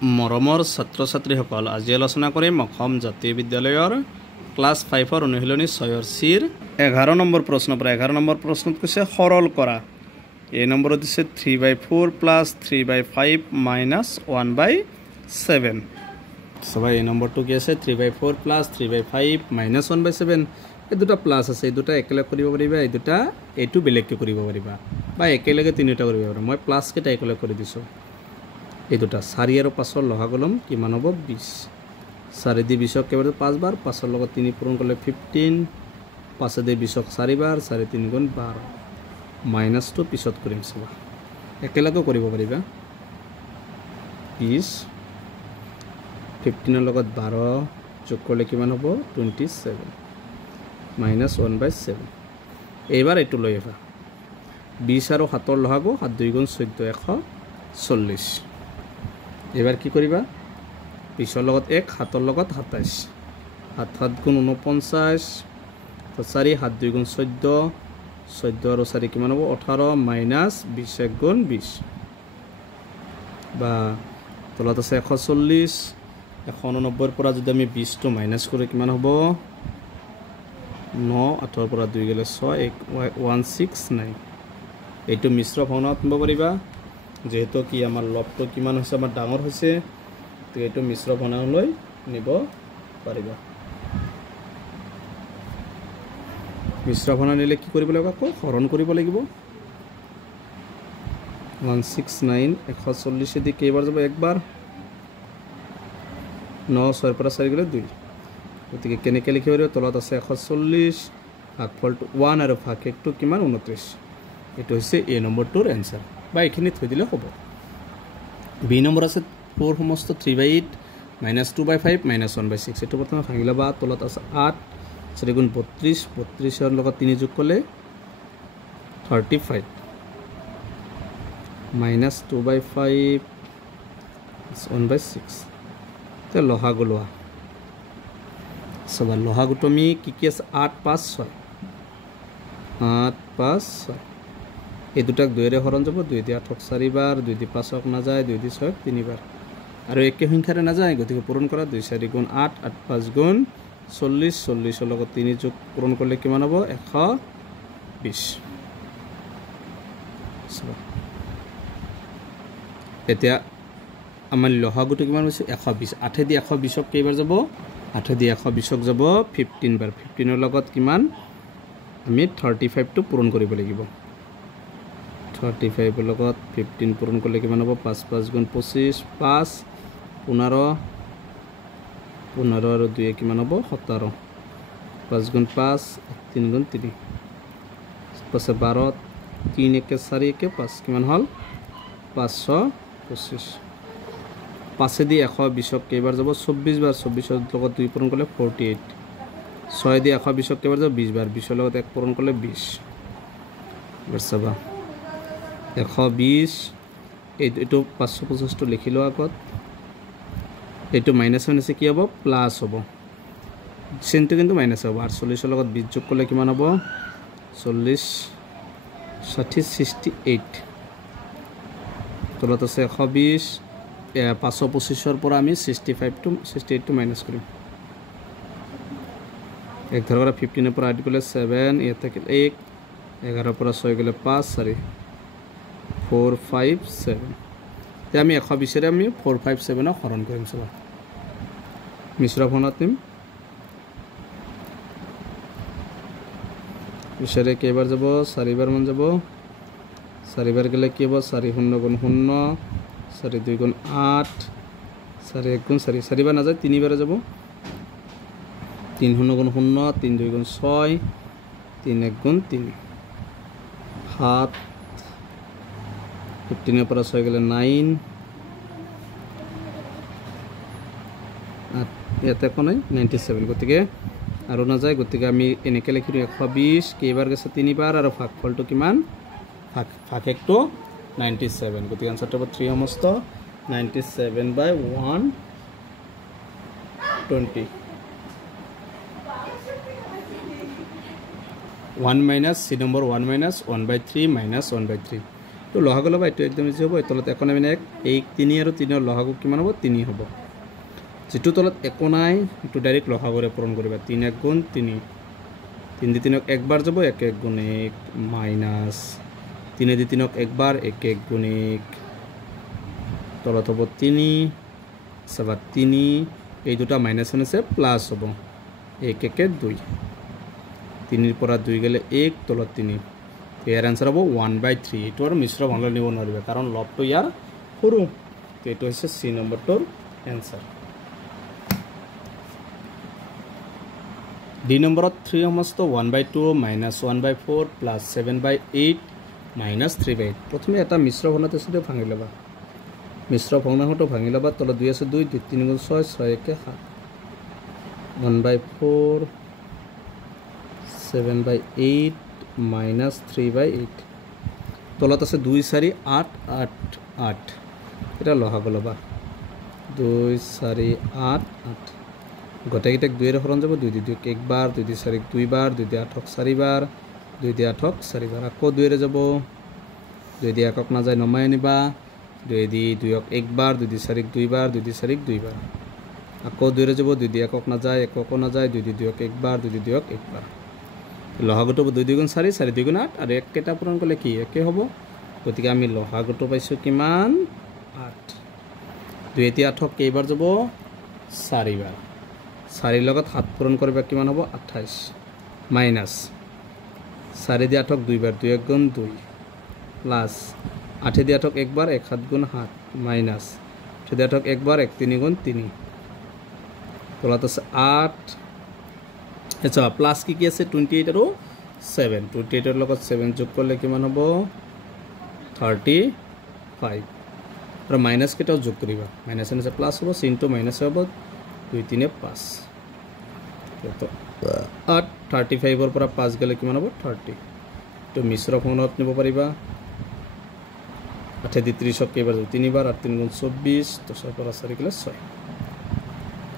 মৰমৰ ছাত্ৰ ছাত্ৰীসকল, আজি আলোচনা কৰিম অসম জাতীয় বিদ্যালয়ৰ ক্লাছ 5 অনুশীলনী 6 চিৰ 11 নম্বৰ প্ৰশ্নৰ পৰা 11 নম্বৰ প্ৰশ্নত কৈছে সৰল কৰা। এই নম্বৰত দিছে 3/4 প্লাছ 3/5 মাইনাছ 1/7। সবাই এই নম্বৰটো কি আছে 3/4 প্লাছ 3/5 মাইনাছ 1/7। এই দুটা প্লাছ আছে, এই দুটা একেলগে কৰিব পাৰিবা, এই দুটা এইটো বেলেগকৈ কৰিব পাৰিবা বা একেলগে তিনিটা কৰিব পাৰিবা। মই প্লাছ কেইটা একেলগে কৰি দিছোঁ। এই দুটা 4 আৰু 5ৰ লসাগু কিমান হ'ব 20। 4 দি 20ক কেইবাৰ 5 বাৰ, 5ৰ লগত 3 পূৰণ কৰিলে 15, 5 দি 20ক 4 বাৰ, 4 3 গুণ 12। মাইনাছটো পিছত কৰিম চাবা, একেলগে কৰিব পাৰিবা। 20 15ৰ লগত 12 যোগ কৰিলে কিমান হ'ব 27 মাইনাছ 1/7। এইবাৰ এইটো লৈ আহিবা 20 আৰু 7ৰ লসাগু 7 2 গুণ 14 140। এবাৰ কি কৰিবা 20ৰ লগত 1 7ৰ লগত 27, 7 7 গুণ 49, 4 7 2 গুণ 14, 14 আৰু 4 কিমান হ'ব 18 মাইনাছ 20 1 গুণ 20 বা তলত আছে 140। 189ৰ পৰা যদি আমি 20টো মাইনাছ কৰি কিমান হ'ব 9, 8ৰ পৰা 2 গ'লে 6 169। এইটো মিশ্ৰ ভগ্নাংশত নিব পাৰিবা, যেহেতু কি আমাৰ লবটো কিমান হৈছে আমাৰ ডাঙৰ হৈছে, তো এইটো মিশ্ৰ ভগ্নাংশলৈ নিব পাৰিবা। মিশ্ৰ ভগ্নাংশ নিলে কি কৰিব লাগিব আকৌ হৰণ কৰিব লাগিব। 169 140 দি কেইবাৰ যাব একবাৰ, 9 6ৰ পৰা 4 গ'লে 2। গতিকে কেনেকৈ লিখিব পাৰিব, তলত আছে 140 ভাগফলটো 1 আৰু ভাগ 1টো কিমান 29। এইটো হৈছে এ নম্বৰটোৰ এনচাৰ বা এইখিনি থৈ দিলে হ'ব। বি নম্বৰ আছে 4 সমস্ত 3/8 মাইনাছ 2/5 মাইনাছ 1/6। এইটো প্ৰথমে ভাঙি ল'বা। তলত আছে 8 4 গুণ 32, 32ৰ লগত 3 যোগ কৰিলে 35 মাইনাছ 2/5 1/6। এতিয়া লসাগু লোৱা চাবা, লসাগুটো আমি কি আছে 8 5 6 8 5 6। এই দুটাক 2ৰে হৰণ যাব, 2 দি 8ক 4 বাৰ, 2 দি 5ক নাযায়, 2 দি 6ক 3 বাৰ আৰু একে সংখ্যাৰে নাযায়, গতিকে পূৰণ কৰা 2 4 গুণ 8 8 5 গুণ 40, 40ৰ লগত 3 যোগ পূৰণ কৰিলে কিমান হ'ব 120। এতিয়া আমাৰ লসাগুটো কিমান হৈছে 120। 8 দি 120ক কেইবাৰ যাব 8 দি 120ক যাব 15 বাৰ। 15ৰ লগত কিমান আমি 35টো পূৰণ কৰিব লাগিব। 35ৰ লগত 15 পূৰণ কৰিলে কিমান হ'ব 5 5 গুণ 25 5 15 15 আৰু 2 কিমান হ'ব 17, 5 গুণ 5 3 গুণ 3 5 12, 3 1 4 1 5 কিমান হ'ল 525। 5 দি 120ক কেইবাৰ যাব 24 বাৰ, 24ৰ লগত 2 পূৰণ কৰিলে 48। 6 দি 120ক কেইবাৰ যাব 20 বাৰ, 20ৰ লগত 1 পূৰণ কৰিলে 20। এবাৰ চাবা 120 এইটো 550টো লিখি লোৱা আগত, এইটো মাইনাছ মাইনাছে কি হ'ব প্লাছ হ'ব, চেনটো কিন্তু মাইনাছ হ'ব। 48ৰ লগত 20 যোগ কৰিলে কিমান হ'ব 40 60 68। তলত আছে 120 525ৰ পৰা আমি 68টো মাইনাছ কৰিম। 11 পৰা 15ৰ পৰা 8 গ'লে 7, ইয়াত থাকিল 1, 11ৰ পৰা 6 গ'লে 5 4 4 5 7। এতিয়া আমি 120ৰে আমি 4 5 7ক হৰণ কৰিম চাবা, মিশ্ৰ ভগ্নাংশত নিম। বিচাৰে কেইবাৰ যাব 4 বাৰ মান যাব, 4 বাৰ গ'লে কি হ'ব 4 0 গুণ 0, 4 2 গুণ 8, 4 1 গুণ 4 4 বাৰ নাযায় 3 বাৰে যাব, 3 0 গুণ 0, 3 2 গুণ 6, 3 1 গুণ 3 7। 15ৰ পৰা 6 গ'লে 9, ইয়াতে একো নাই 97। গতিকে আৰু নাযায়, গতিকে আমি এনেকৈ লিখি দিওঁ 120 কেইবাৰ গৈছে 3 বাৰ আৰু ভাগফলটো কিমান ভাগ 1টো 97। গতিকে আনচাৰটো হ'ব 3 সমস্ত 97/120। 1 minus C number 1 minus 1/3 minus 1/3। তো লহাগু ল'বা এইটো একদম ইজি হ'ব। এই তলত একো নাই মানে 1 1 3 আৰু 3 ৰ লহাগু কিমান হ'ব 3 হ'ব। যেটো তলত একো নাই এইটো ডাইৰেক্ট লহাগুৰে পূৰণ কৰিবা 3 1 গুণ 3 3 দি 3 ক একবাৰ যাব 1 1 গুণ 1 মাইনাস 3 দি 3 ক একবাৰ 1 1 গুণ 1 তলত হ'ব 3 সবা 3 এই দুটা মাইনাস আছে প্লাস হ'ব 1 1 2 3 ৰ পৰা 2 গলে 1 তলত 3 ইয়াৰ आंसर হ'ব 1/3 এটো আৰু মিশ্ৰ ভগ্নাংশ নিব নোৱাৰিবা কাৰণ লবটো ইয়াৰ সৰু তো এটো হৈছে সি নম্বৰটোৰ आंसर ডি নম্বৰত 3 সমস্ত 1/2 -1/4 + 7/8 - 3/8 প্ৰথমে এটা মিশ্ৰ ভগ্নাংশ আছে ভাঙি লবা মিশ্ৰ ভগ্নাংশটো ভাঙি লবা তলত 2 আছে 2 2 3 6 6 1 7 1/4 7/8 - 3/8 তলত আছে 2 4 8 8 8 এটা লহাগু লবা 2 4 8 8 গোটেইটা 2 এর হরণ যাব 2 2 একবার 2 2 4 2 বার 2 2 8 4 বার 2 2 8 4 বার আকৌ 2 এর যাব 2 2 একক না যায় নমাই আনিবা 2 2 2 একবার 2 2 4 2 বার 2 2 4 2 বার আকৌ 2 এর যাব 2 2 একক না যায় 2 2 2 একবার 2 2 2 একবার লহাগুটো 2 2 গুণ 4 4 2 গুণ 8 আর এক কেটা পূরণ করলে কি একে হ'ব গতিকে আমি লহাগুটো পাইছো কিমান 8 2 এতি 8 কেইবাৰ যাব 4 বাৰ 4 লগত 7 পূৰণ কৰিবা কিমান হ'ব 28 মাইনাস 4 দি 8 2 বাৰ 2 1 গুণ 2 প্লাস 8 দি 8 একবাৰ 1 7 গুণ 7 মাইনাস 8 দি 8 একবাৰ 1 3 গুণ 3 তলত আছে 8 আচ্ছা প্লাস কি আছে 28 আৰু 7 28 এৰ লগত 7 যোগ কৰলে কিমান হ'ব 35 আৰু মাইনাস কেটাও যোগ কৰিবা মাইনাস আছে প্লাস হ'ব চিনটো মাইনাস হ'ব 2 3 5 তো 8 35 এর পৰা 5 গলে কিমান হ'ব 30 তো মিশ্ৰ ভগ্নাংশত নিব পাৰিবা 8 দি 30 কেইবাৰ 3 বাৰ 8 3 গুণ 24 তো 6 পৰা 4 গলে 6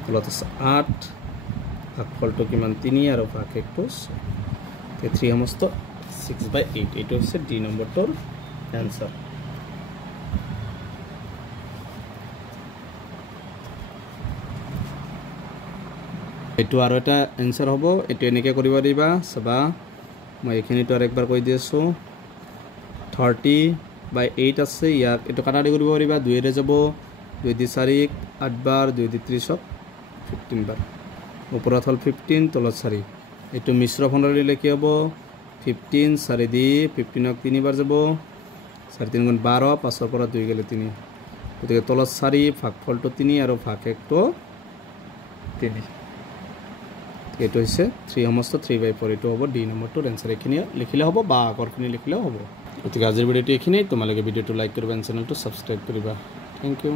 তলত আছে 8 ভাগফলটো কিমান 3 আৰু ভাগ 1 তো 3 সমস্ত 6/8 এটো হচ্ছে ডি নম্বরটোর आंसर এটো আৰু এটা आंसर হ'ব এটো এনেকে কৰিব দিবা সবা মই এখিনিটো আৰু একবাৰ কৈ দিছো 30/8 আছে ইয়াক এটো কাটাৰি কৰিব পাৰিবা 2 এৰে যাব 2 দি 4 8 বাৰ 2 দি 30 15 বাৰ ওপৰত হল 15 তলত 4 এটো মিশ্র ভগ্নাংশ দিলে কি হ'ব 15 4 দি 15 ক 3 বাৰ যাব 4 3 গুণ 12 5 ৰ পৰা 2 গলে 3 গতিকে তলত 4 ভাগফলটো 3 আৰু ভাগ 1 তো 3 এটো হৈছে 3 সমস্ত 3/4 এটো হ'ব ডি নম্বৰটোৰ आंसर এখিনি লিখিলে হ'ব বা আগৰখিনি লিখিলে হ'ব গতিকে আজিৰ ভিডিওটো এখিনি তোমালোকে ভিডিওটো লাইক কৰিবা চেনেলটো সাবস্ক্ৰাইব কৰিবা থ্যাংক ইউ